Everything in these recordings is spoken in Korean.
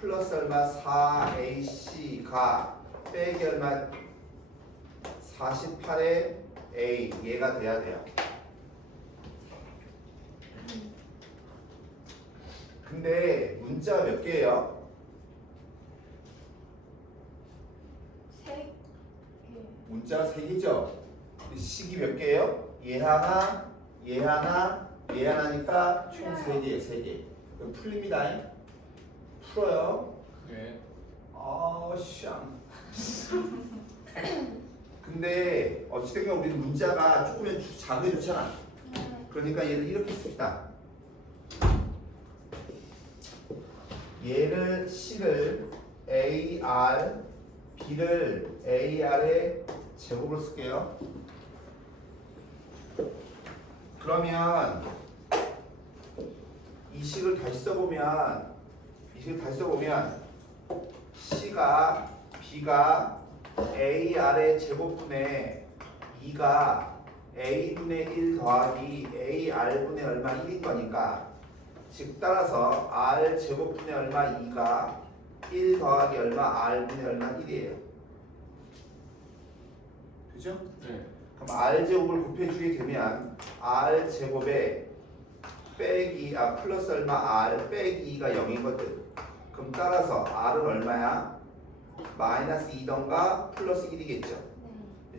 플러스 얼마 4ac가 빼기 얼마 48의 a 얘가 돼야 돼요. 근데 문자가 몇 개예요? 3개. 문자가 3개죠? 식이 몇 개예요? 얘 하나, 얘 하나, 얘 하나니까 총 3개, 3개. 그럼 풀립니다. 풀어요. 네. 샹. 근데 어찌됐건 우리는 문자가 조금은 작은 게 좋잖아. 그러니까 얘를 이렇게 씁시다. 얘를 C를 AR, B를 AR의 제곱으로 쓸게요. 그러면 이 식을 다시 써보면 C가 B가 AR의 제곱분의 2가 A분의 1 더하기 AR분의 얼마 1인 거니까 즉 따라서 R 제곱분의 얼마 2가 1 더하기 얼마 R분의 얼마 1이에요. 그죠? 네. 그럼 R 제곱을 곱해주게 되면 R 제곱에 빼기 플러스 얼마 R 빼기 2가 0이거든. 그럼 따라서 R은 얼마야? 마이너스 2던가 플러스 1이겠죠.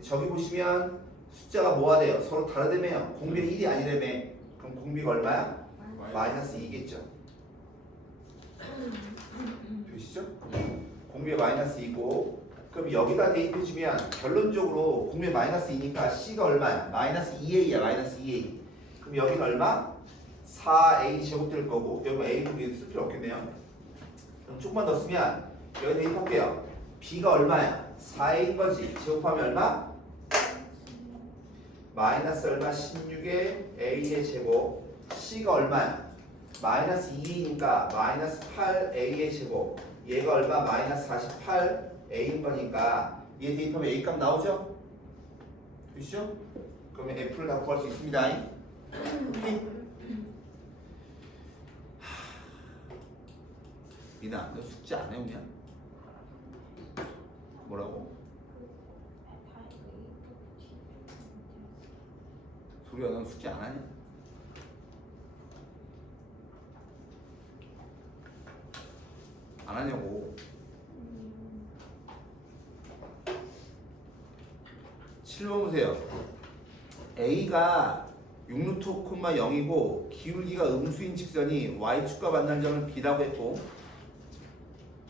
저기 보시면 숫자가 뭐가 돼요? 서로 다르다며요. 공비가 1이 아니라며. 그럼 공비가 얼마야? 마이너스 2겠죠. 되시죠? 공비가 마이너스 2고 그럼 여기다 대입해주면 결론적으로 공비가 마이너스 2니까 C가 얼마야? 마이너스 2A야. 마이너스 2A. 그럼 여기는 얼마? 4A 제곱 될 거고 여기 A는 쓸 필요 없겠네요. 그럼 조금만 더 쓰면 여기 대입할게요. B가 얼마야? 4A인 거지. 제곱하면 얼마? 마이너스 얼마? 16의 A의 제곱. C가 얼마야? 마이너스 2A니까 마이너스 8A의 제곱. 얘가 얼마? 마이너스 48A인 거니까 얘 대입하면 A 값 나오죠? 되시죠? 그러면 F를 다 구할 수 있습니다. 오케이? 미나, 너 숙제 안 해오냐? 뭐라고? 소리야, 넌 숙제 안 하냐? 안 하냐고. 7번 보세요. A가 6루트 0이고 기울기가 음수인 직선이 Y축과 만날 점을 B라고 했고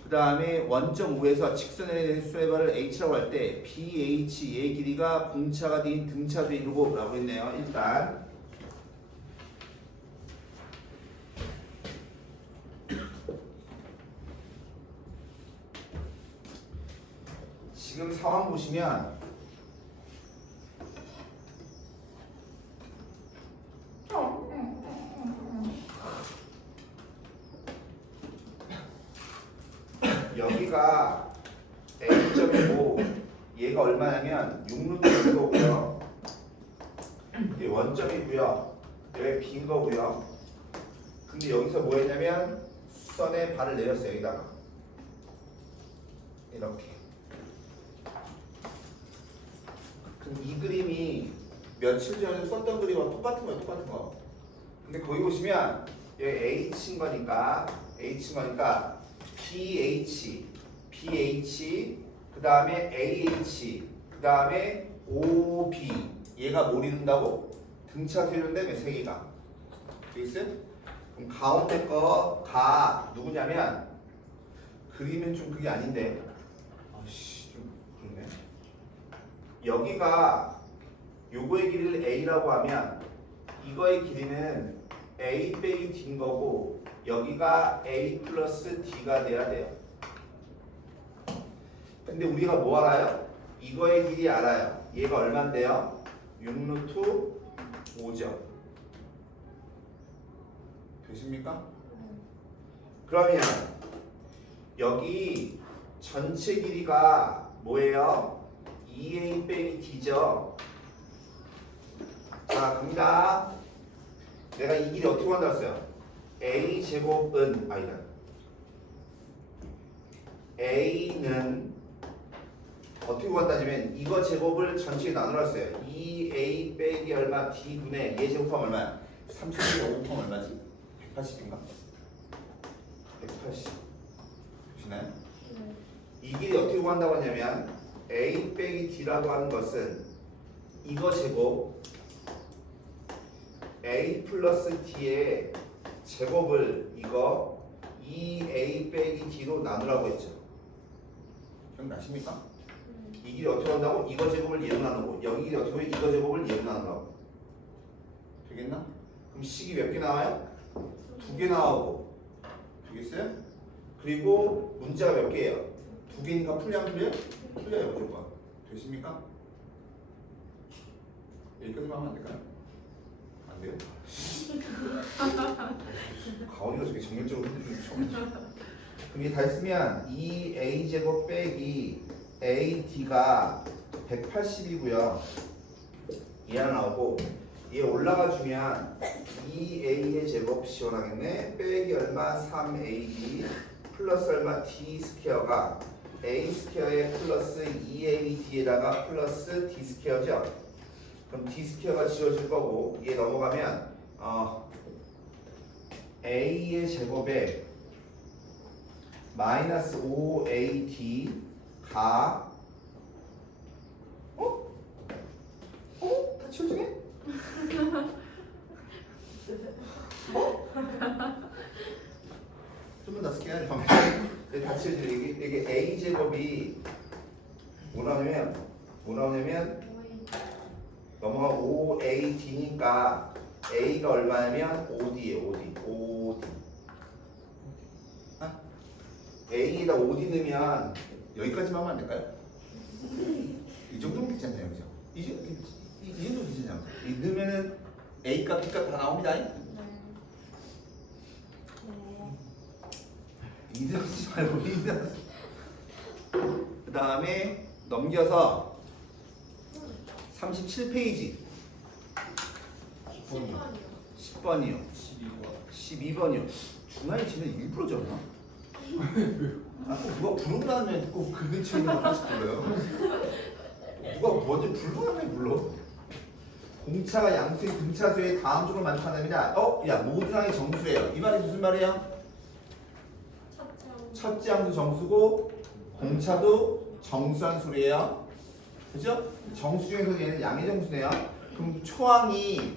그 다음에 원점 5에서 직선에 대한 수레바를 H라고 할 때 BH의 길이가 공차가 된 등차도 이루고 라고 했네요. 일단 지금 상황 보시면 여기가 A점이고 얘가 얼마냐면 6루트 거고요. 이게 원점이고요. 여기 B인 거고요. 근데 여기서 뭐 했냐면 선에 발을 내렸어요. 여기다가 이렇게. 그럼 이 그림이 며칠 전에 썼던 그림과 똑같은 거예요. 똑같은 거. 근데 거기 보시면 여기 H인 거니까 BH 그 다음에 AH 그 다음에 OB 얘가 뭘 이룬다고? 등차 세는데 세 개가 되겠어요? 그럼 가운데 거가 누구냐면 그림은 좀 그게 아닌데 좀 그러네. 여기가 요거의 길이를 A라고 하면 이거의 길이는 A 빼기 D인 거고 여기가 A 플러스 D가 돼야 돼요. 근데 우리가 뭐 알아요? 이거의 길이 알아요. 얘가 얼만데요? 6루트 5죠. 되십니까? 그러면 여기 전체 길이가 뭐예요? 2A 빼기 D죠. 자, 갑니다. 내가 이 길이 어떻게 만들었어요? A 제곱은 아니다. A는 어떻게 구한다면 이거 제곱을 전체에 나눠놨어요. 2A 빼기 얼마 D분의 얘 제곱하면 얼마야? 30이 5곱하면 얼마지? 180인가? 180 보시나요? 이 길이 어떻게 구한다고 하냐면 A 빼기 D라고 하는 것은 이거 제곱 A 플러스 D의 제곱을 이거 2A 빼기 D로 나누라고 했죠. 기억나십니까? 이 길이 어떻게 한다고? 이거 제곱을 얘로 나누고 여기 길이 어떻게 하면 이거 제곱을 얘로 나누라고. 되겠나? 그럼 식이 몇 개 나와요? 2개 나오고. 되겠어요? 그리고 문자가 몇 개예요? 2개니까 풀려 안 풀려? 풀려요 무조건. 되십니까? 여기까지만 하면 안 될까요? 안 돼요? 가온이가 저게 정열적으로 흔들리는 처음. 그럼 이게 다 했으면 2a제곱 빼기 ad가 180이고요. 얘 하나 나오고 얘 올라가 주면 2a의 제곱 시원하겠네. 빼기 얼마 3ad 플러스 얼마 d 스퀘어가 a 스퀘어에 플러스 2ad에다가 플러스 d 스퀘어죠. 그럼 d 스퀘어가 지워질 거고 얘 넘어가면 a의 제곱에 마이너스 5ad가 다 치워지네? 좀만 더 쓸게요. 다 치워지네. 이게 a 제곱이 뭐 나오냐면 넘어가 5ad니까 a가 얼마냐면 5d예요. 5d. a에다 5d 넣으면 여기까지만 하면 안 될까요? 이 정도면 괜찮네요, 그죠? 이 정도 괜찮냐고. 이 넣으면은 a 값, b 값 다 나옵니다. 인상 쓰지 말고 인상. 그 다음에 넘겨서 37페이지 10번이요. 12번이요. 중간에 쟤는 일부러 적나? 꼭 누가 부르고 나면 꼭 그 근처에 있는 걸 하나씩 불러요. 누가 먼저 부르고 나면 불러. 공차가 양수의 등차수의 다음 쪽을 만족한답니다. 야 모두항이 정수예요. 이 말이 무슨 말이에요? 첫째 항수 정수고 공차도 정수한 수래요. 그죠? 정수 중에서 얘는 양의 정수네요. 그럼 초항이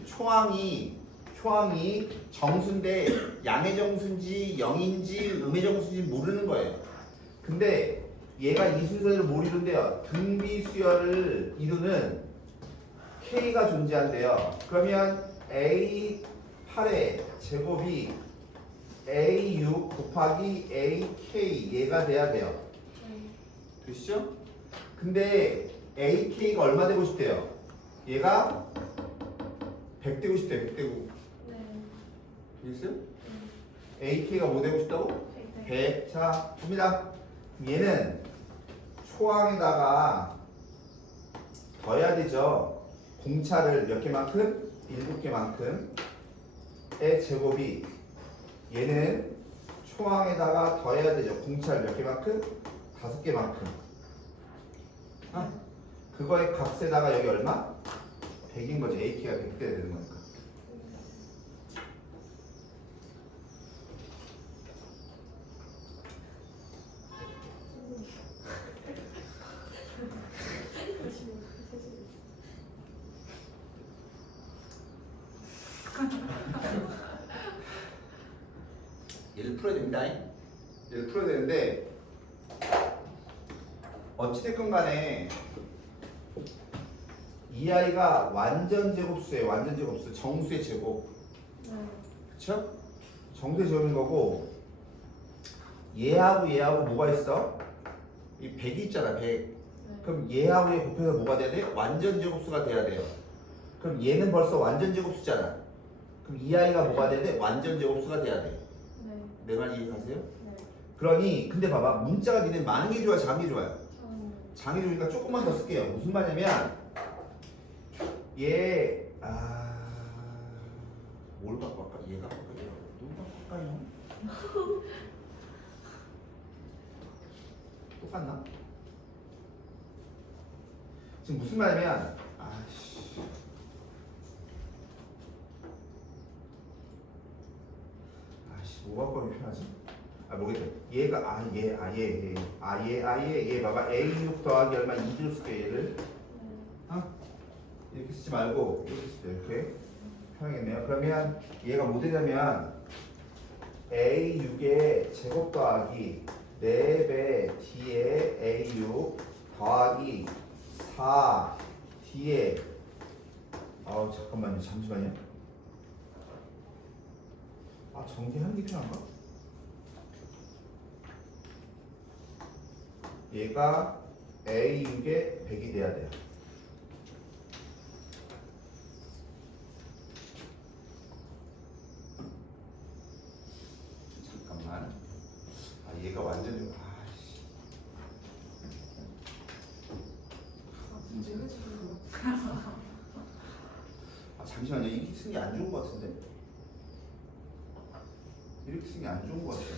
정수인데 양의 정수인지 0인지 음의 정수인지 모르는 거예요. 근데 얘가 이 순서대로 뭘 이룬대요? 등비수열을 이루는 K가 존재한대요. 그러면 A8의 제곱이 A6 곱하기 AK 얘가 돼야 돼요. 되시죠? 근데 AK가 얼마 되고 싶대요? 얘가 100 되고 싶대요. 100 되고. 되겠어요? AK가 뭐 되고 싶다고? 100. 자, 봅니다. 얘는 초항에다가 더해야 되죠. 공차를 몇 개만큼? 7개만큼의 제곱이 얘는 초항에다가 더해야 되죠. 공차를 몇 개만큼? 5개만큼. 그거의 값에다가 여기 얼마? 100인 거죠. AK가 100대 되는 거니까. 얘를 풀어야 됩니다. 얘를 풀어야 되는데 어찌됐건 간에 이 아이가 완전 제곱수예요. 완전 제곱수. 정수의 제곱. 그쵸? 정수의 제곱인 거고 얘하고 뭐가 있어? 이 100이 있잖아. 100. 그럼 얘하고 얘 곱해서 뭐가 돼야 돼? 완전 제곱수가 돼야 돼요. 그럼 얘는 벌써 완전 제곱수잖아. 그럼 이 아이가 뭐가 돼야 돼? 완전 제곱수가 돼야 돼. 내 말 이해가세요? 그러니 근데 봐봐 문자가 니네 많은 게 좋아요? 작은 게 좋아요? 작은 게 좋으니까 조금만 더 쓸게요. 무슨 말이냐면 얘 뭘 갖고 할까? 얘가 갖고 할까요? 누가 갖고 할까요? 똑같나? 지금 무슨 말이냐면 아씨 뭐가 거리 표현하지? 모르겠다. 얘가 얘 봐봐. A6 더하기 얼마 2줄 쓸게 얘를. 이렇게 쓰지 말고 이렇게 쓸게. 이렇게 표현하겠네요. 그러면 얘가 뭐 되냐면 A6의 제곱 더하기 4배 D의 A6 더하기 4 D의 잠깐만요. 잠시만요. 정리하는 게 필요한가? 얘가 A6의 100이 돼야 돼요. 잠깐만. 얘가 완전히 문제 해주고. 잠시만요. 이렇게 쓰는 게 안 좋은 것 같은데. 이렇게 쓰는 게 안 좋은 것 같아요.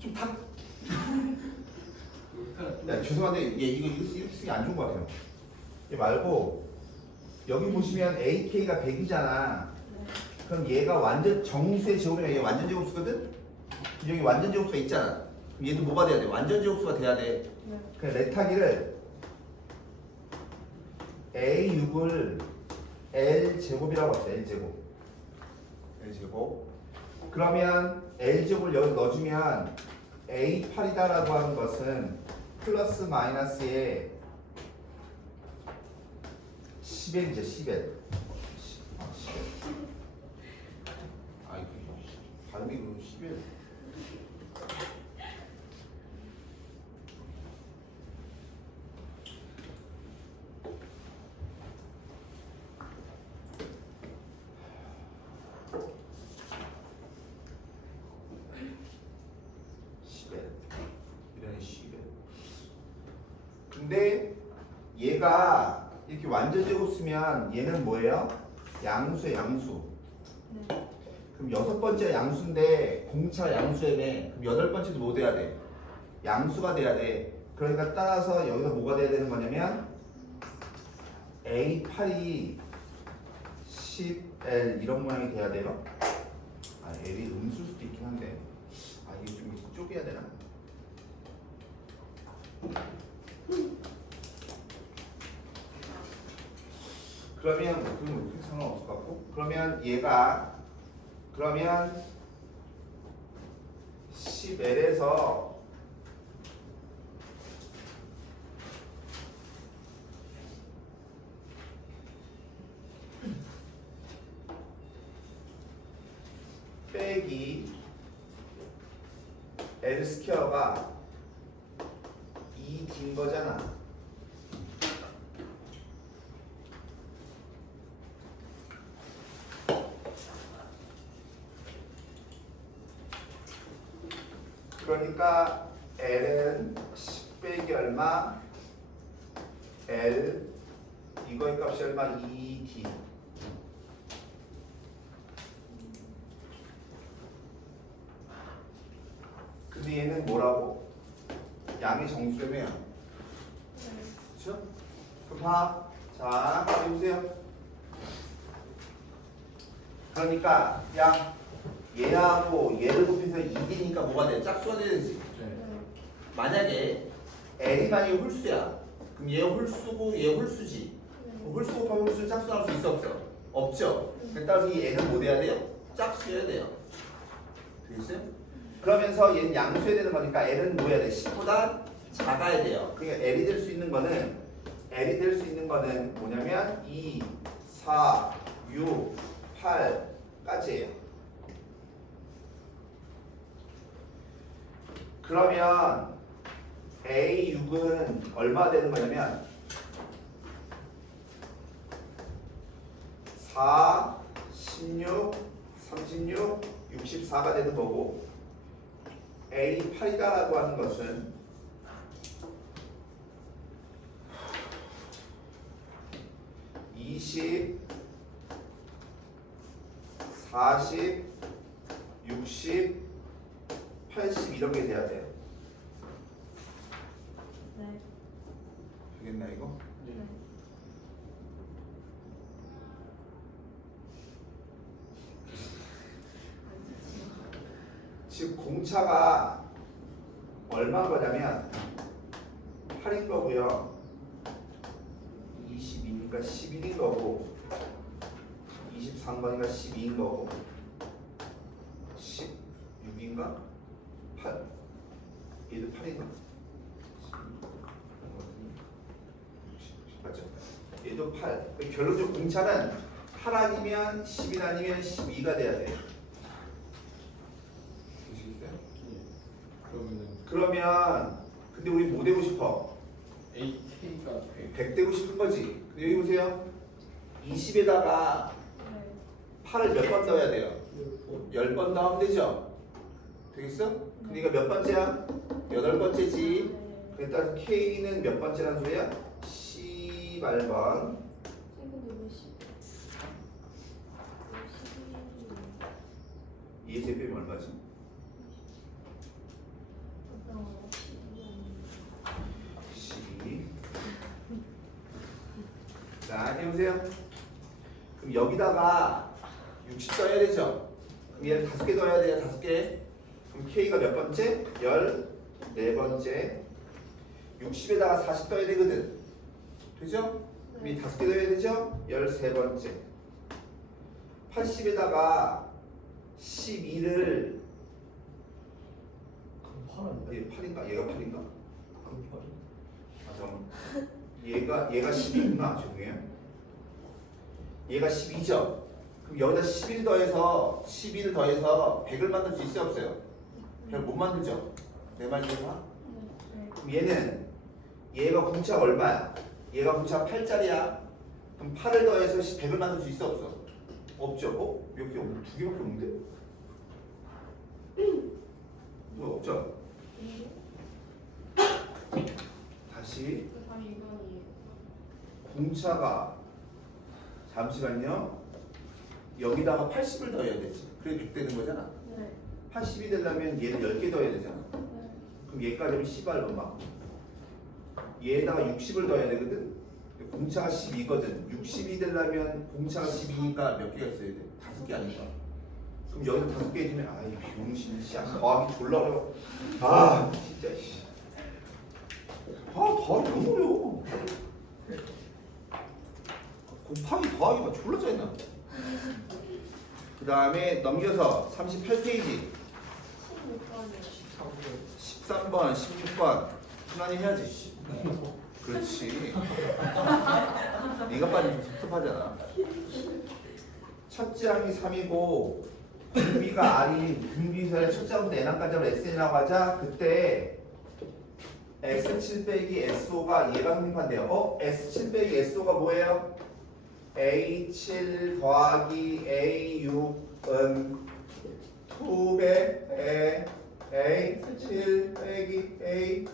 좀 다. 야, 죄송한데 이거 이렇게 쓰는 게 안 좋은 것 같아요. 얘 말고 여기 보시면 AK가 100이잖아. 그럼 얘가 완전 정수의 제곱이면 얘 완전 제곱수거든? 여기 완전 제곱수가 있잖아. 그럼 얘도 뭐가 돼야 돼? 완전 제곱수가 돼야 돼. 그냥 레타기를 A6을 L제곱이라고 합시다. L제곱. L제곱. 그러면 L제곱을 여기 넣어주면 A8이다라고 하는 것은 플러스 마이너스의 10L이죠. 10L. 10L. 발음이 그럼 10L. 근데 얘가 이렇게 완전 제곱 쓰면 얘는 뭐예요? 양수의 양수. 네. 그럼 여섯 번째 양수인데 공차 양수에네. 그럼 여덟 번째도 뭐 돼야 돼? 양수가 돼야 돼. 그러니까 따라서 여기서 뭐가 돼야 되는 거냐면 A8이 10L 이런 모양이 돼야 돼요. L이 음수일 수도 있긴 한데 이게 좀 쪼개야 되나? 그러면 그건 상관없을 것 같고, 그러면 얘가 그러면 10L에서 빼기 L 스퀘어가 2D인 거잖아. 그러니까 L은 10 빼기 얼마? L 이거의 값이 얼마? 2D. 근데 얘는 뭐라고? 양의 정수라며요. 그렇죠? 그럼 봐. 자, 해보세요. 그러니까 얘하고 얘를 곱해서 2D니까 뭐가 돼? 짝수가 돼야 되지. 만약에 L이만이 홀수야. 그럼 얘 홀수고 얘 홀수지. 홀수 곱하면 홀수 짝수 나올 수 있어 없어? 없죠. 따라서 이 L은 뭐 돼야 돼요? 짝수여야 돼요. 되겠어요? 그러면서 얘는 양수해야 되는 거니까 L은 뭐 해야 돼? 10보다 작아야 돼요. 그러니까 L이 될 수 있는 거는 뭐냐면 2, 4, 6, 8까지예요. 그러면 A6은 얼마 되는 거냐면 4, 16, 36, 64가 되는 거고, A8이다라고 하는 것은 20, 40, 60, 80 이런 게 돼야 돼요. 네. 되겠나 이거? 네. 지금 공차가 얼마인 거냐면 8인 거고요. 22니까 11인 거고 23번이니까 12인 거고 16인가? 8 얘도 8인가? 맞죠? 얘도 8 결론적으로 공차는 8 아니면 11 아니면 12가 돼야 돼요. 되시겠어요? 그러면 근데 우리 뭐 되고 싶어? AK가 100 되고 싶은 거지. 근데 여기 보세요. 20에다가 네. 8을 몇 번 넣어야 돼요? 10번 넣으면 되죠? 되겠어? 근데 이거 몇 번째야? 8번째지. 네. 그러니까 K는 몇 번째란 소리야? 18번. 근데 왜 10? 2의 제 빼면 얼마지? 어떤 12. 자, 해보세요. 그럼 여기다가 60 써야 되죠? 그럼 얘를 5개 넣어야 돼요, 5개. 그럼 K가 몇 번째? 14번째. 60에다가 40 넣어야 되거든. 되죠? 그럼 이 5개 넣어야 되죠? 13번째. 80에다가 12를 금파란데? 얘 8인가? 얘가 8인가? 금파란? 아, 잠깐만. 얘가 12구나. 죄송해요. 얘가 12죠. 그럼 여기다 11 더해서 11 더해서 100을 만들 수 있어요, 없어요? 100을 못 만들죠. 내 말 이해가? 네. 그럼 얘는 얘가 공차가 얼마야? 얘가 공차가 8짜리야. 그럼 8을 더해서 100을 만들 수 있어, 없어? 없죠. 어? 몇 개? 2개밖에 없는데? 뭐 없죠? 다시 다 2번이에요. 공차가 잠시만요. 여기다가 80을 더해야 되지. 그래 100 되는 거잖아. 네. 80이 되려면 얘를 10개 더해야 되잖아. 네. 그럼 얘까지 하면 18번 막. 얘에다가 60을 더해야 되거든. 공차가 12거든. 60이 되려면 공차가 12니까 몇 개가 있어야 돼? 5개 아닌가? 그럼 여기서 5개 해주면 아이 병신 씨 더하기 졸라 어려워. 아 진짜 씨. 더 너무 어려워. 곱하기 더하기가 졸라 짜증나. 그 다음에 넘겨서 38페이지 16번이에요. 13번 16번 순환이 해야지. 그렇지. 네가 빠지면 좀 섭섭하잖아. 첫째 항이 3이고 분비가 R인 분비선의 첫째 항부터 N항까지 SN이라고 하자. 그때 S7 빼기 SO가 얘가 성립한대요. S7 빼기 SO가 뭐예요? A7 더하기 A6은 2배 A7 빼기 A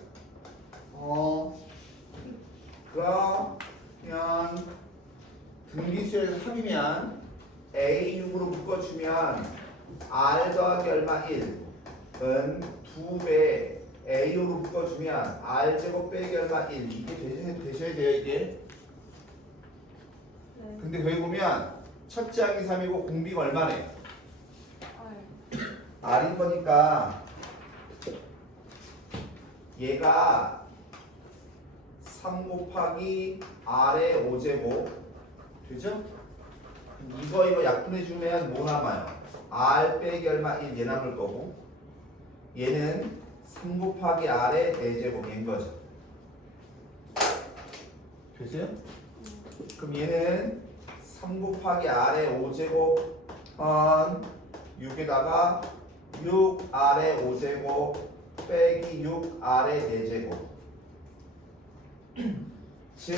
그러면 등비수에서 3이면 A6으로 묶어주면 R 더하기 얼마 1은 2배 A6으로 묶어주면 R제곱 빼기 얼마 1 이게 되셔야 돼요 이게. 네. 근데 여기 보면 첫째 항이 3이고 공비가 얼마네? R. R인 거니까 얘가 3 곱하기 R의 5제곱 되죠? 이거 약분해주면 뭐 남아요? R 빼기 얼마 1 얘 남을 거고 얘는 3 곱하기 R의 4제곱 얘인 거죠. 되세요? 그럼 얘는 3 곱하기 R의 5제곱 6에다가 6R의 5제곱 빼기 6R의 4제곱 즉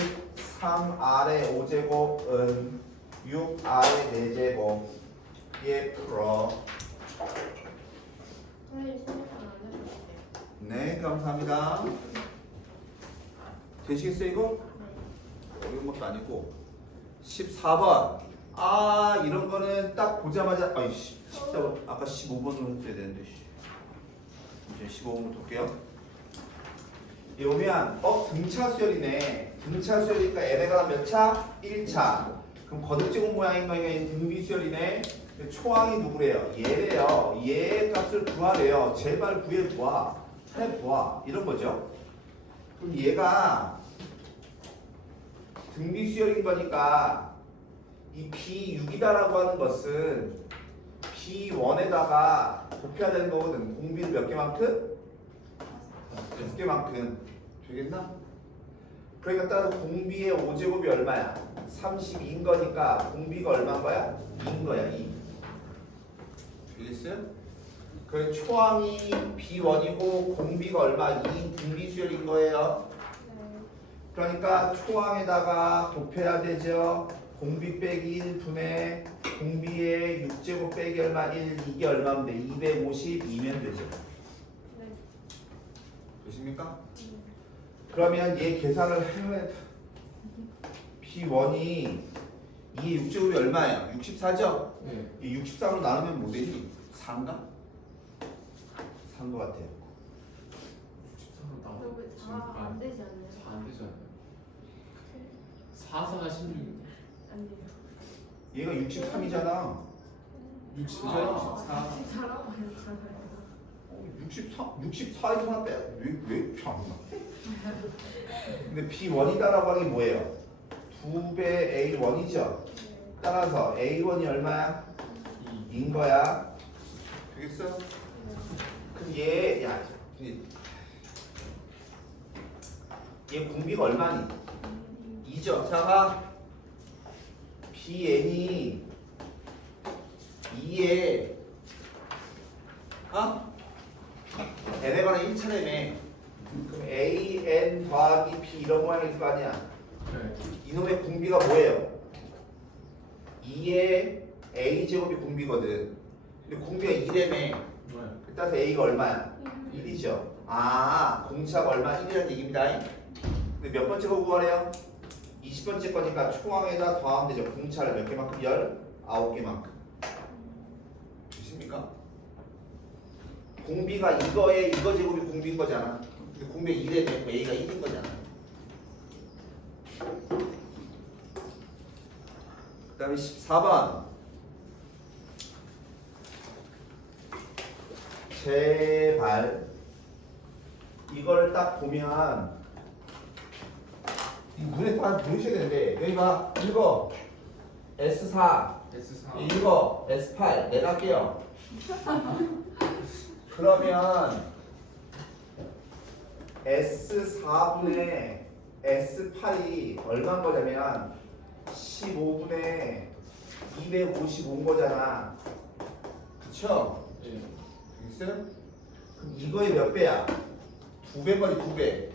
3R의 5제곱은 6R의 4제곱 얘 풀어. 선생님 생각 안 해주세요. 네 감사합니다. 되시겠어요 이거? 네. 어려운 것도 아니고 14번. 아, 이런 거는 딱 보자마자, 아이씨, 14번. 아까 15번으로 했어야 되는데, 이제 15번부터 볼게요. 이 오면, 등차 수열이네. 등차 수열이니까 얘네가 몇 차? 1차. 그럼 거듭제곱 모양인 거니까 등비 수열이네. 근데 초항이 누구래요? 얘래요. 얘 값을 구하래요. 제발 구해보아. 해보아. 이런 거죠. 그럼 얘가 등비 수열인 거니까 이 B6이다라고 하는 것은 B1에다가 곱해야 되는 거거든. 공비는 몇 개만큼? 5개만큼. 되겠나? 그러니까 따라서 공비의 5제곱이 얼마야? 32인 거니까 공비가 얼마인 거야? 2인 거야. 2. 되겠어요? 그 초항이 B1이고 공비가 얼마? 2인 등비 수열인 거예요. 네. 그러니까 초항에다가 곱해야 되죠. 공비 빼기 1분의 공비의 6제곱 빼기 얼마? 1. 이게 얼마면 돼? 252면 되죠. 네. 되십니까? 그러면 얘 계산을 해야 돼. B1이 2의 6제곱이 얼마예요? 64죠? 네. 이 63으로 나누면 뭐 되니? 4인가? 4인 것 같아요. 14로 나와. 그리고 4안 되지 않나요? 4 안 되지 않나요? 4, 4가 16인데. 아니에요. 얘가 63이잖아. 64. 4라고 했잖아요. 64에서 하나 빼. 왜 이렇게 안 나? 근데 B1이다라고 하는 게 뭐예요? 2배 A1이죠? 네. 따라서 A1이 얼마야? 2인 거야. 되겠어? 그럼 얘 공비가 얼마니? 2죠. 자, 봐. BN이 2에 n에 관한 1차례매. 그럼 AN 더하기 B 이런 모양일 거 아니야. 네. 이놈의 공비가 뭐예요? 2의 A제곱이 공비거든. 근데 공비가 2래매. 네. 따라서 A가 얼마야? 1이죠. 아, 공차가 얼마? 1이라는 얘기입니다. 근데 몇 번째 거 구하래요? 20번째 거니까 초항에다 더하면 되죠. 공차를 몇 개만큼? 19개만큼. 되십니까? 공비가 이거에 이거 제곱이 공비인 거잖아. 근데 공비가 1에 되면 A가 1인 거잖아. 그 다음에 14번. 제발 이걸 딱 보면 이 눈에 딱 보이셔야 되는데 여기 봐. 이거 S4 S4. 이거 S8 내가 할게요. 그러면 S4분의 S8이 얼마인 거냐면 15분의 255인 거잖아. 그쵸? 네. 알겠어요? 그럼 이거의 몇 배야? 2배 거리 2배.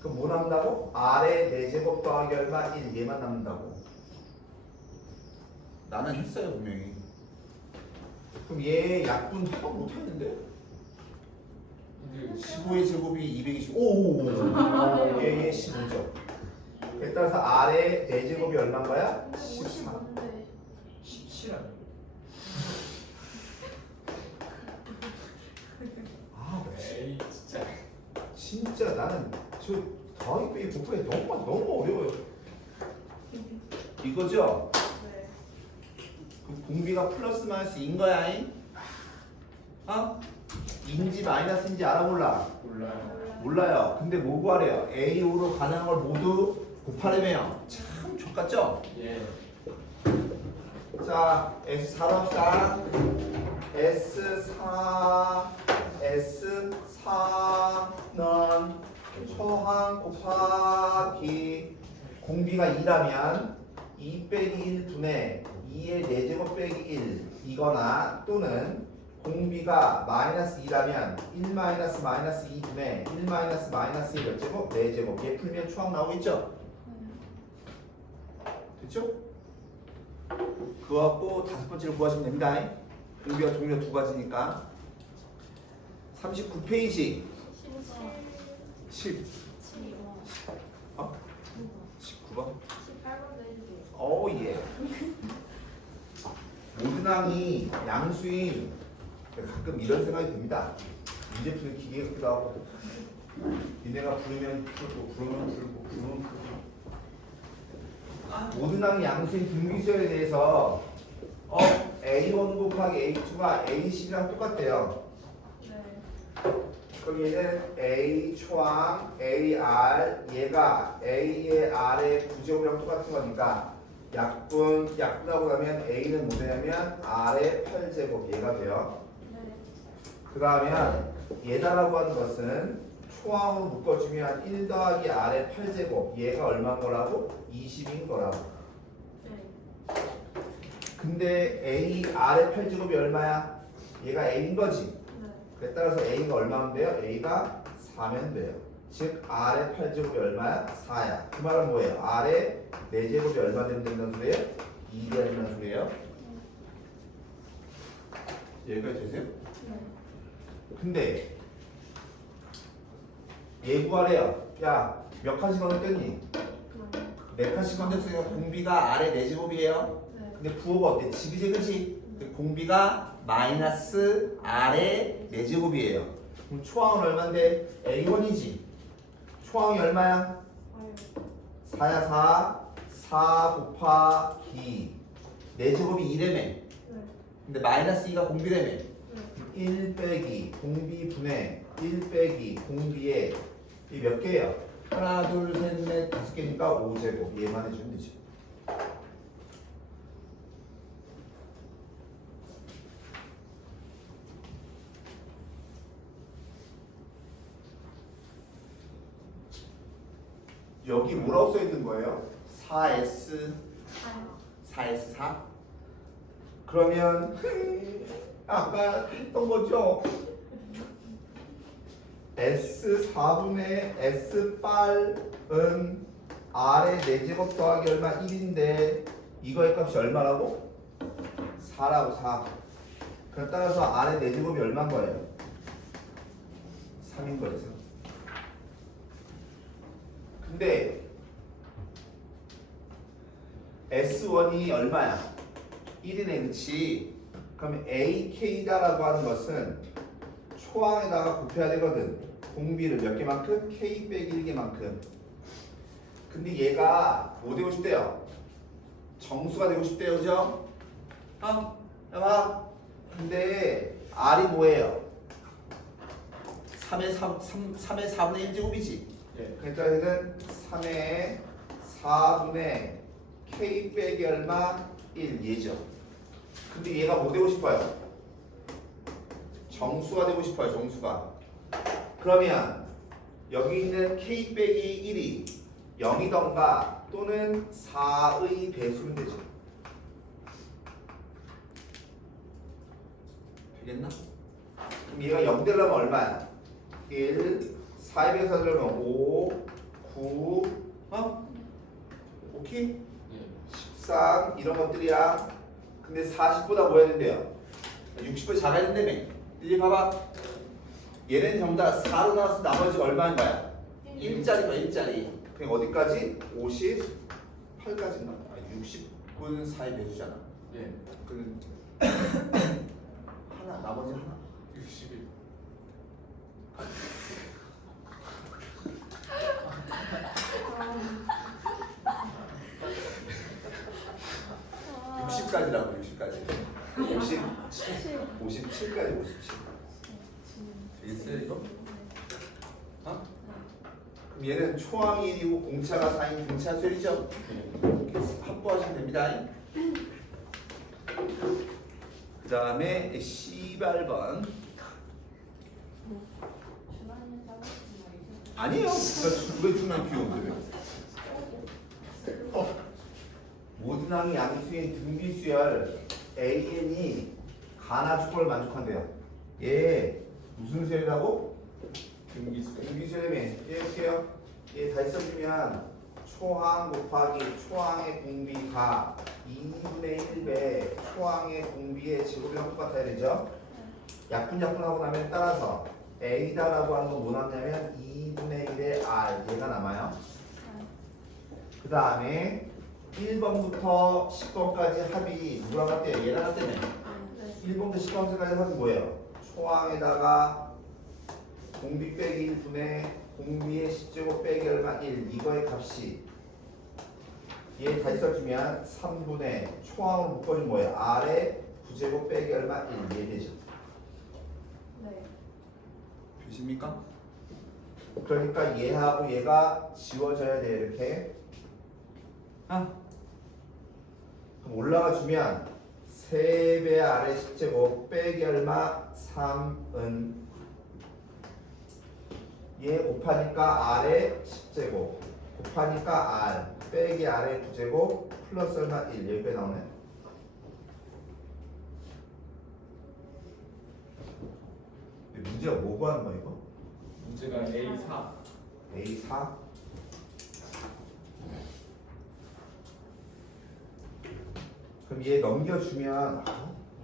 그럼 뭐 남는다고? R의 4제곱 더하기 얼마? 1 얘만 남는다고. 나는 했어요 분명히. 그럼 얘 약분 하나도 못했는데? 근데 15의 제곱이 220. 오. 얘 15죠. 그에 따라서 R의 4제곱이 얼마인 거야? 14. 54인데 17 아니에요? 아, 에이 진짜. 진짜 나는 저 더하기 빼기 곱하기 너무 어려워요. 이거죠? 네. 그 공비가 플러스 마이너스인 거야, 잉? 인지 마이너스인지 알아 몰라? 몰라요. 몰라요. 근데 뭐 구하래요? A로 가능한 걸 모두 곱하래매요. 참 족같죠? 예. 자, S4로 합시다. S4는 초항 곱하기 공비가 2라면 2 빼기 1분의 2의 4제곱 빼기 1 이거나 또는 공비가 마이너스 2라면 1 마이너스 마이너스 2분의 1 마이너스 마이너스 1 몇 제곱? 4제곱. 얘 풀면 초항 나오겠죠? 됐죠? 그거 갖고 5번째를 구하시면 됩니다. 공비와 동료 2가지니까 39페이지 10 19번 18번도 해주세요. 오 예. 모든항이 양수인 가끔 이런 생각이 듭니다. 문제 푸는 기계 같기도 하고 니네가 부르면 풀고 부르면 풀고 부르면 풀고 모든항이 양수인 등비수열에 대해서 A1 곱하기 A2가 A10이랑 똑같대요. 네. 그럼 얘는 A 초항 AR 얘가 A의 R의 구제곱이랑 똑같은 거니까 약분하고 나면 A는 뭐 되냐면 R의 8제곱 얘가 돼요. 네. 그러면 얘다라고 하는 것은 초항으로 묶어주면 1 더하기 R의 8제곱 얘가 얼마인 거라고? 20인 거라고. 네. 근데 A R의 8제곱이 얼마야? 얘가 A인 거지. 네. 그에 따라서 A가 얼마면 돼요? A가 4면 돼요. 즉 R의 8제곱이 얼마야? 4야. 그 말은 뭐예요? R의 4제곱이 얼마 되면 된다는 소리예요? 2가 된다는 소리예요? 여기까지 되세요? 네. 근데 얘 구하래요. 야, 몇 칸씩 건졌더니? 그만요. 4칸씩 건졌으니까 공비가 R의 4제곱이에요. 네. 근데 부호가 어때? 집이지, 그치? 공비가 마이너스 R의 4제곱이에요. 그럼 초항은 얼마인데? A1이지. 초항이 얼마야? 아유. 4야 4 곱하기 4제곱이 2라며. 네. 근데 마이너스 2가 공비라며. 네. 1 빼기 공비분의 1 빼기 공비의 이 몇 개예요? 하나 둘 셋 넷 5개니까 5제곱 얘만 해주면 되지. 여기 뭐라고 써 있는 거예요? 4S 아유. 4S 4? 그러면 아까 했던 거죠? S4분의 S빨은 R의 4제곱 더하기 얼마? 1인데 이거의 값이 얼마라고? 4라고 4. 그럼 따라서 R의 4제곱이 얼마인 거예요? 3인 거예요. 3. 근데 S1이 얼마야? 1이네, 그치? 그럼 AK다라고 하는 것은 초항에다가 곱해야 되거든. 공비를 몇 개만큼? K 빼기 1개만큼. 근데 얘가 뭐 되고 싶대요? 정수가 되고 싶대요, 그죠? 야봐. 근데 R이 뭐예요? 3의 4분의 1제곱이지? 그러니까 얘는 3의 4분의 K 빼기 얼마? 1 얘죠. 근데 얘가 뭐 되고 싶어요? 정수가 되고 싶어요. 정수가. 그러면 여기 있는 K 빼기 1이 0이던가 또는 4의 배수면 되죠. 되겠나? 그럼 얘가 0 되려면 얼마야? 1 4의 배수 하려면 5 9 오케이? 13 이런 것들이야. 근데 40보다 뭐 해야 된대요? 60보다 작아야 된다며. 이제 봐봐. 얘는 전부 다 4로 나와서 나머지가 얼마인 거야? 1짜리가 1짜리. 그냥 어디까지? 58까지인가? 60분 4의 배수잖아. 예. 그 하나 나머지 하나. 61. 아. 60까지라고 60까지. 57까지 57. 되겠어요 이거? 어? 그럼 얘는 초항이 1이고 공차가 4인 등차 수열이죠? 이렇게 확보하시면 됩니다. 그 다음에 18번. 아니에요. 왜 중요한 귀여운데 왜? 모든 항이 양수인 등비수열 AN이 가나 조건을 만족한대요. 얘 무슨 수열이라고? 등비수열이라며. 얘 볼게요. 얘 다 써주면 초항 곱하기 초항의 공비가 2분의 1배 초항의 공비의 제곱이랑 똑같아야 되죠? 약분하고 나면 따라서 A다라고 하는 건 뭐 남냐면 2분의 1의 R 얘가 남아요. 그 다음에 1번부터 10번까지 합이 누구랑 같대요? 얘랑 같대네. 네. 1번부터 10번까지 합이 뭐예요? 초항에다가 공비 빼기 1분의 공비의 10제곱 빼기 얼마 1 이거의 값이 얘 다시 써주면 3분의 초항으로 묶어준 뭐예요? R의 9제곱 빼기 얼마 1 얘 되죠. 네. 되십니까? 그러니까 얘하고 얘가 지워져야 돼 이렇게. 아. 그럼 올라가 주면 3배 아래 10제곱 빼기 얼마 3은 얘 곱하니까 아래 10제곱 곱하니까 R 빼기 아래 9제곱 플러스 얼마 1 여기까지 나오네. 문제가 뭐 구하는 거야 이거? 문제가 A4. A4? 그럼 얘 넘겨주면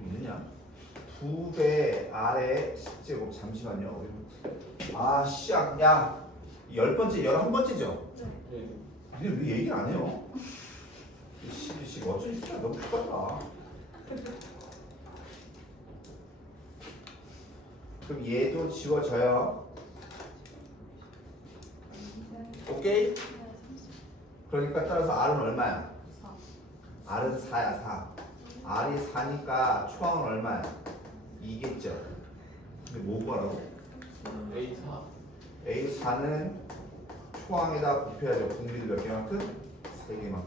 있느냐? 2배 아래 10제곱 잠시만요. 아 씨야 야 10번째 11번째죠? 네. 니네 왜 얘기 안 해요? 씨 어쩌지 진짜 너무 똑같다. 그럼 얘도 지워져요. 오케이? 그러니까 따라서 R은 얼마야? 4. R은 4야 4. R이 4니까 초항은 얼마야? 2겠죠. 근데 뭐 구하라고? A4. A4는 초항에다 곱해야죠. 공비를 몇 개만큼? 3개만큼.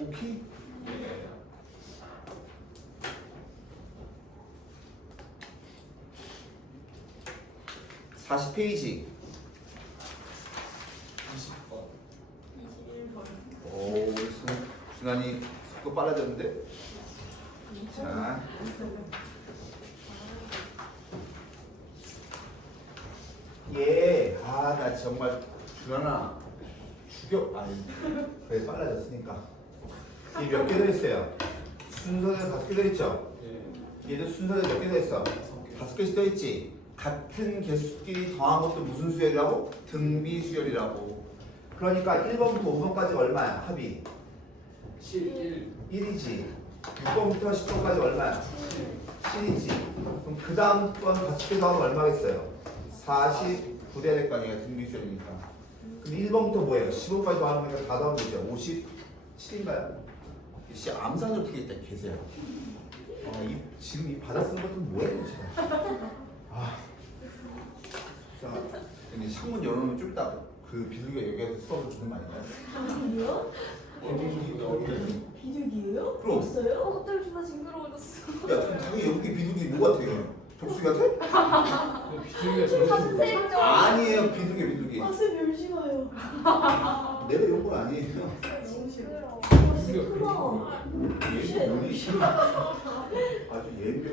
오케이? 네. 40페이지. 20번. 21번. 오, 순환이 속도 빨라졌는데? 자, 나 정말 준환아 죽여. 아니, 그래 빨라졌으니까. 얘 몇 개 더 있어요? 순서대로 5개 더 있죠? 네. 얘도 순서대로 몇 개 더 있어? 5개. 5개씩 더 있지? 같은 개수끼리 더한 것도 무슨 수열이라고? 등비 수열이라고. 그러니까 1번부터 5번까지 얼마야? 합이 7, 1이지. 6번부터 10번까지 얼마야? 7이지. 그럼 그 다음 번 5개 더하면 얼마겠어요? 49대 될 거 아니에요. 등비 수열이니까. 그럼 1번부터 뭐예요? 15까지 더하는 거니까 다 더하면 되죠. 57인가요? 씨 암산을 풀겠다 계세요. 지금 이 받아 쓰는 것도 뭐예요 지금? 아, 근데 창문 열어놓으면 좀 이따 그 비둘기가 여기에서 수업을 주는 거 아닌가요? 비둘기요? 비둘기예요? 그럼. 있어요? 갑자기 존나 징그러워졌어. 야, 그럼 자기 여기 비둘기 뭐 같아요? 족수기 같아? 비둘기가 저렇게 선생님 좀. 아니에요, 비둘기. 아, 쌤 열심해요. 내가 이런 건 아니에요. 징그러워. 아, 쌤 비둘기가 크다. 그렇게 얘는 아주 예민해.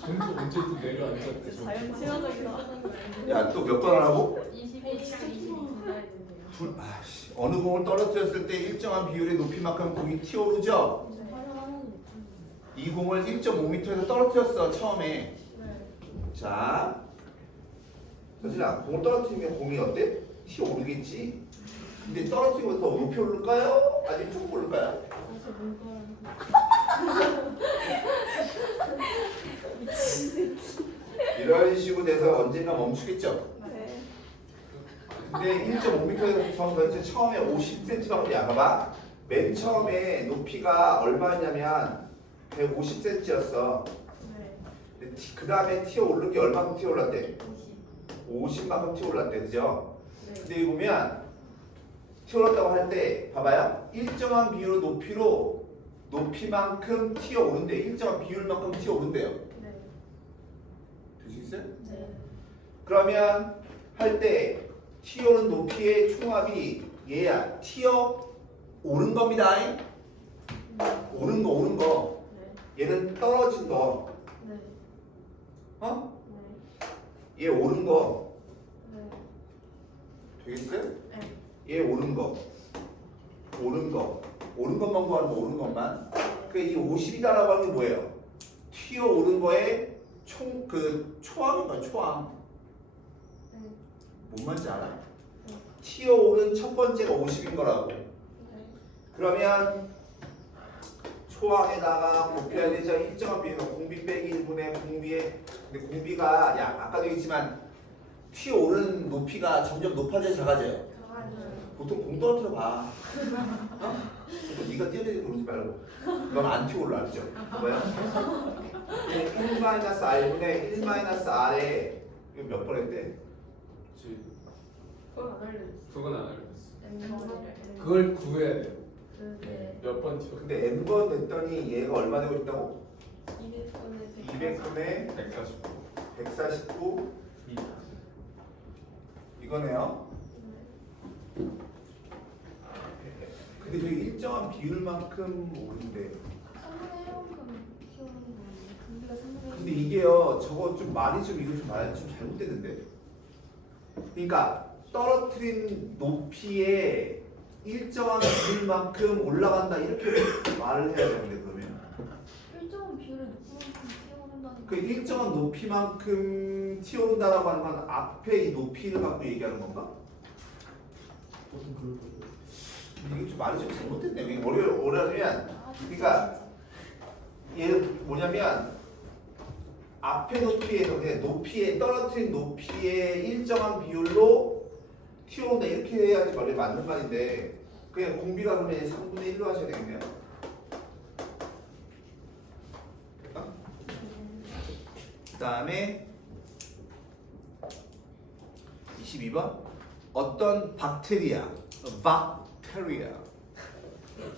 전부 문제도 내려앉았대. 자연 친화적이다. 야, 또 몇 번 하라고? 21, 22 아씨, 어느 공을 떨어뜨렸을 때 일정한 비율의 높이만큼 공이 튀어오르죠? 이 공을 1.5m에서 떨어뜨렸어 처음에. 자, 서진아, 공을 떨어뜨리면 공이 어때? 튀어오르겠지. 근데 떨어뜨리면 더 높이 오를까요? 아니면 조금 오를까요? 이런 식으로 돼서 언젠가 멈추겠죠. 근데 1.5m에서 전체 처음에 50cm밖에 안 봐봐. 맨 처음에 높이가 얼마냐면 150cm였어. 그 다음에 튀어오른 게 얼마큼 튀어올랐대? 50만큼 튀어올랐대, 그죠? 근데 여기 보면 튀어올랐다고 할 때 봐봐요. 일정한 비율의 높이로 높이만큼 튀어오른대. 일정한 비율만큼 튀어오른대요. 되시겠어요? 그러면 할 때 튀어오른 높이의 총합이 얘야. 튀어오른 겁니다. 오른 거. 얘는 떨어진 거. 어? 얘 오른 거. 되겠어요? 얘 오른 거. 오른 것만 구하는 거, 오른 것만. 그 이 50이다라고 하는 게 뭐예요? 튀어오른 거에 초항인 거야, 초항. 뭔 말인지 알아? 티어 5는 첫 번째가 50인 거라고. 그러면 초항에다가 곱해야 되죠. 일정한 비에서 공비 빼기 1분의 공비에, 근데 공비가 야 아까도 얘기했지만 티어 5는 높이가 점점 높아져야 작아져요. 보통 공 떨어뜨려 봐. 네가 뛰어내리고 그러지 말고. 넌 안 튀어올라 알죠? 뭐야? 1-r분의 1-r에 이거 몇 번 했대? 그건 안 알려줬어. 그건 안 알려줬어. 엠번이래. 그걸 구해야 돼. 그게 몇 번 튀어? 근데 n번 냈더니 얘가 얼마 되고 있다고? 200분의 200분의 149. 149 이거네요. 근데 저기 일정한 비율만큼 오른데. 3분의 1만큼 키우는 거는데 근비가 3분의 1. 근데 이게요, 저거 좀 말이 좀 이거 좀 많이 좀 잘못됐는데. 그러니까 떨어뜨린 높이에 일정한 비율만큼 올라간다 이렇게 말을 해야 되는데 그러면 일정한 비율의 높이만큼 키워낸다는 그 일정한 높이만큼 튀어온다라고 하는 건 앞에 이 높이를 갖고 얘기하는 건가? 보통 그럴 거예요. 이게 좀 말이 좀 잘못됐네. 이게 뭐냐면 그러니까 얘 뭐냐면 앞에 높이에서 그냥 높이에 떨어뜨린 높이에 일정한 비율로 튀어온다 이렇게 해야지 원래 맞는 말인데 그냥 공비가 그러면 3분의 1로 하셔야 되겠네요. 어? 그 다음에 22번 어떤 박테리아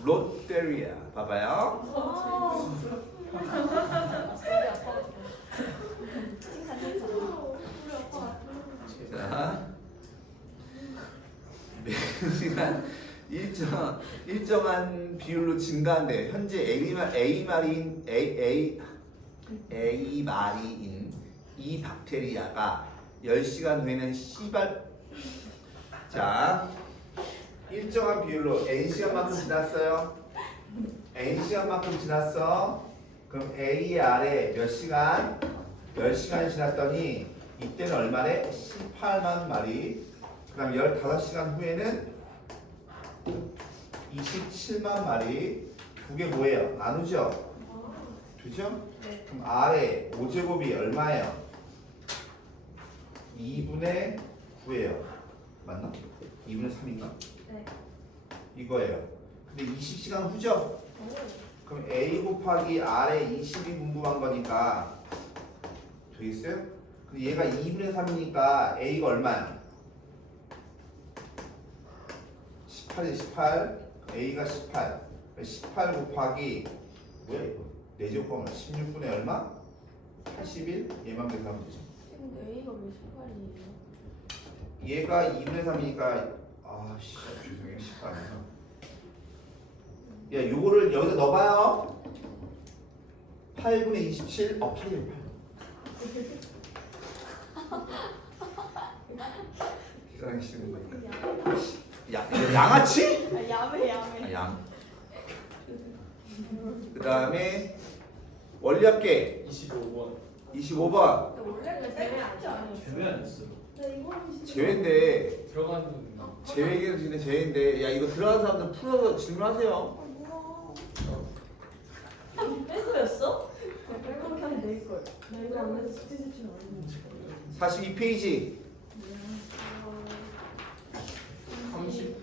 롯데리아 봐봐요. 우리 아빠가 칭찬. 우리 아빠가 자, 매시간 일정한 비율로 증가한대. 현재 A 말인 이 박테리아가 10시간 후에는 C발 자 일정한 비율로 N시간만큼 지났어요. N시간만큼 지났어. 그럼 A 아래 몇 시간? 10시간이 지났더니 이때는 얼마래? 18만 마리. 그 다음 15시간 후에는 27만 마리. 그게 뭐예요? 나누죠? 되죠? 네. 그럼 R의 5제곱이 얼마예요? 2분의 9예요. 맞나? 2분의 3인가? 네. 이거예요. 근데 20시간 후죠? 그럼 A 곱하기 R의 20이 궁금한 거니까 되겠어요? 근데 얘가 2분의 3이니까 A가 얼마야? 18에 18 A가 18 18 곱하기 뭐야 이거 4제곱 하면 16분의 얼마? 81 얘만 계산하면 되죠. 근데 A가 왜 18이에요? 얘가 2분의 3이니까 아씨 죄송해요 18이요. 야 요거를 여기다 넣어봐요. 8분의 27 8이에요 8 계산하기 싫은 거니까 야 이거 양아치? 아 야매. 아, 양. 그 다음에 원리합계 25번. 25번 원래 그 제외 아니지 않아요? 제외 안 했어요. 제외인데 들어가는 제외기는 지금 제외인데 야 이거 들어간 사람들 풀어서 질문하세요. 빼고였어? 그렇게 하면 내걸. 나 이거 안 해서 숙제 제출 안 했는데. 42페이지 30번.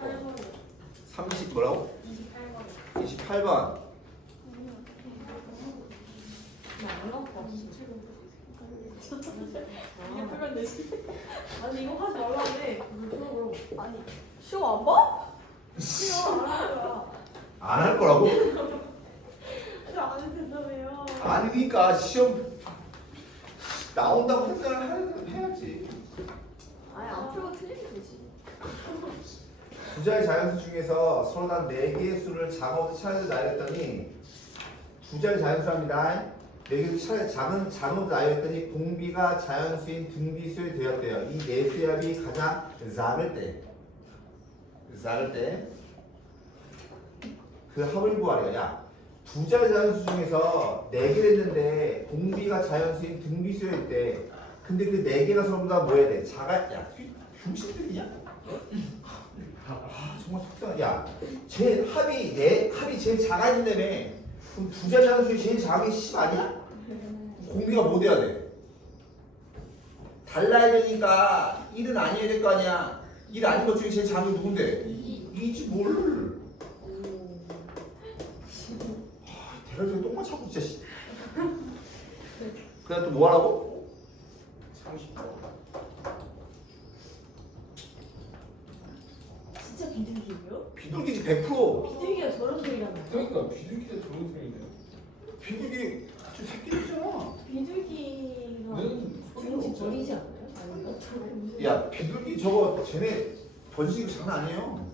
30 뭐라고? 28번. 28번 나안 갖고 왔어. 이게 풀면 되지. 아니 이거 하지 말라네. 물품으로. 아니 시험 안 봐? 싫어 안할 거야. 안 할 거라고? 안 해도 된다며요. 아니니까 시험 나온다고 생각을 해야지. 아니 안 풀고 틀리면 되지. 두 자리 자연수 중에서 서로 다 4개의 수를 작은 차례로 나열했더니 두 자리 자연수랍니다. 4개의 작은 나열했더니 공비가 자연수인 등비수에 되었대요. 이 네 수의 합이 가장 작을 때 그 합을 구하래요. 야, 두 자리 자연수 중에서 4개 됐는데 공비가 자연수인 등비수일 때 근데 그 4개가 서로 다 뭐 해야 돼? 중심들이냐? 아, 정말 속상해. 야, 제 합이 내 합이 제일 작아진다며. 그럼 두 자리 하는 수이 제일 작은 게 10 아니야? 공비가 뭐 돼야 돼? 달라야 되니까 1은 아니어야 될 거 아니야. 1 아닌 것 중에 제일 작은 게 누군데? 2지 뭘? 대략적으로 똥만 차고 진짜. 그다음 또 뭐 하라고? 30번. 진짜 비둘기예요? 비둘기지 100%. 비둘기가 저런 소리라며. 그러니까 비둘기가 좋은 소리네요. 비둘기 저 새끼들이잖아. 비둘기가 는 왠지 버리지 않아요? 아닌가? 야 비둘기 저거 쟤네 번식이 장난 아니에요.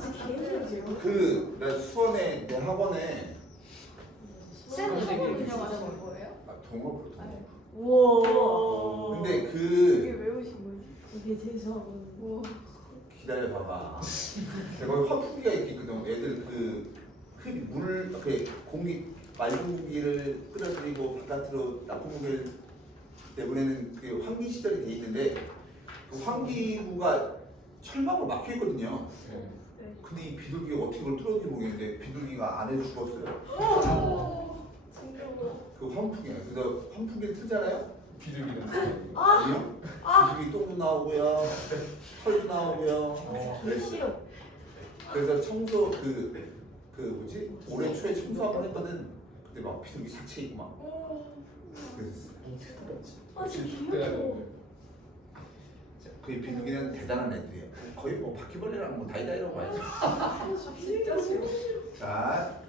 진짜 개인적이에요. 그 나 수원에 내 학원에 쌤 선생님이 학원 진짜 운영하시는 거예요? 동업. 우와. 근데 이게 그 외우신 거지? 이게 제일 좋아하는. 우와. 기다려 봐봐. 내가 거기 환풍기가 있거든. 애들 그 흡입 그 공기 맑은 공기를 끌어들이고 바깥으로 나쁜 공기를 내보내는 그 환기 시설이 돼 있는데 그 환기구가 철망으로 막혀 있거든요. 네. 근데 이 비둘기가 어떻게 그걸 뚫었는지 모르겠는데 비둘기가 안에 죽었어요. 그 환풍기. 그래서 환풍기를 틀잖아요. 비둘기가. 아니요. 비둘기 똥도 나오고요, 털도 나오고요. 개 싫어. 그래서 청소 그 뭐지? 올해 초에 청소 한번 했거든. 그때 막 비둘기 사체 있고 막. 그래서 진짜 그때가 귀여워. 그 비둘기는 대단한 애들이에요. 거의 뭐 바퀴벌레랑 뭐 다이다이라고 봐야지. 진짜 싫어. 자,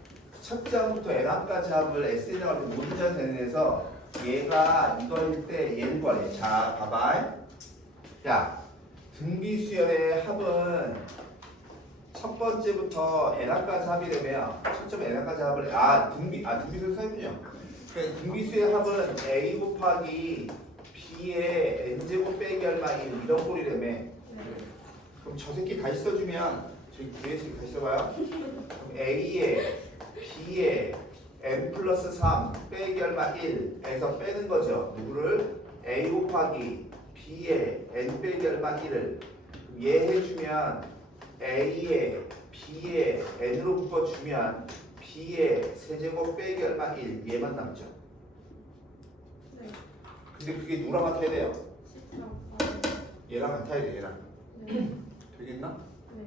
첫 장부터 N항까지 합을 S에 나갈 때 모든 자를 대내서 얘가 이거일 때 얘는 거래. 자, 봐봐. 야, 등비수열의 합은 첫 번째부터 N항까지 합이 되면 첫점 N항까지 합을 등비수열 써있군요. 그러니까 등비수의 합은 A 곱하기 B의 N제곱 빼기 얼마 이런 꼴이라며. 그럼 저 새끼 다시 써주면 저기 위에 새끼 다시 써봐요. 그럼 A에 B에 n 플러스 3 빼기 얼마 1에서 빼는 거죠. 누구를? A 곱하기 B에 n 빼기 얼마 1을 얘 해주면 A에 B에 n으로 묶어주면 B에 세제곱 빼기 얼마 1 얘만 남죠. 네. 근데 그게 누구랑 같아야 돼요? 10랑 얘랑 같아야 돼. 얘랑. 네. 되겠나? 네.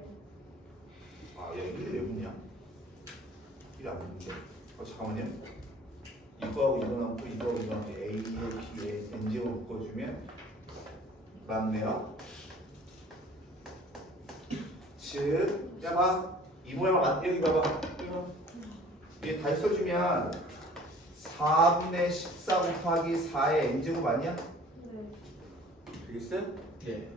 아, 여기 1을 왜 붙냐? 1안 붙는데? 잠깐만요. 이거하고 이거 나오고 이거하고 이거 나오고 A에 B에 N제곱 묶어주면 맞네요. 즉, 야 봐. 이 모양을 여기 봐봐. 얘 다시 써주면 4분의 14 곱하기 4의 N제곱 아니야? 네. 되겠어요? 네.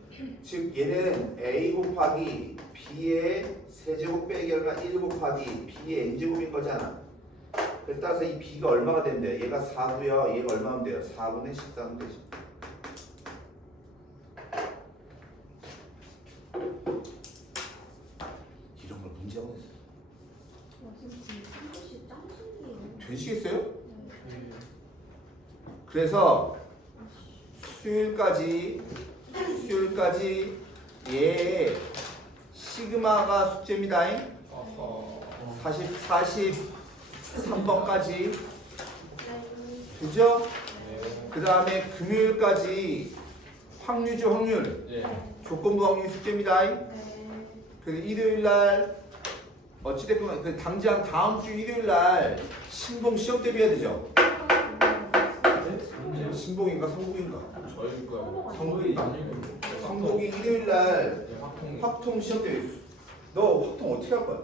즉 얘는 A 곱하기 B의 세제곱 빼기 얼마 1 곱하기 B의 N제곱인 거잖아. 그래서 따라서 이 B가 얼마가 된대? 얘가 4고요. 얘가 얼마면 돼요? 4분의 14면 되지. 이런 걸 문제하고 있어. 와, 진짜 승부씨 짱신기해요. 되시겠어요? 네. 그래서 수요일까지 얘 시그마가 숙제입니다. 어허. 43번까지 그죠? 네. 그 다음에 금요일까지 확률이죠. 확률 네. 조건부 확률 숙제입니다. 네. 그래서 일요일날 어찌됐건 그 당장 다음 주 일요일날 신봉 시험 대비해야 되죠. 신봉인가 성봉인가? 저희가 성복이 아니고 성복이 일요일날 네, 확통. 확통 시험 대비. 너 확통 어떻게 할 거야?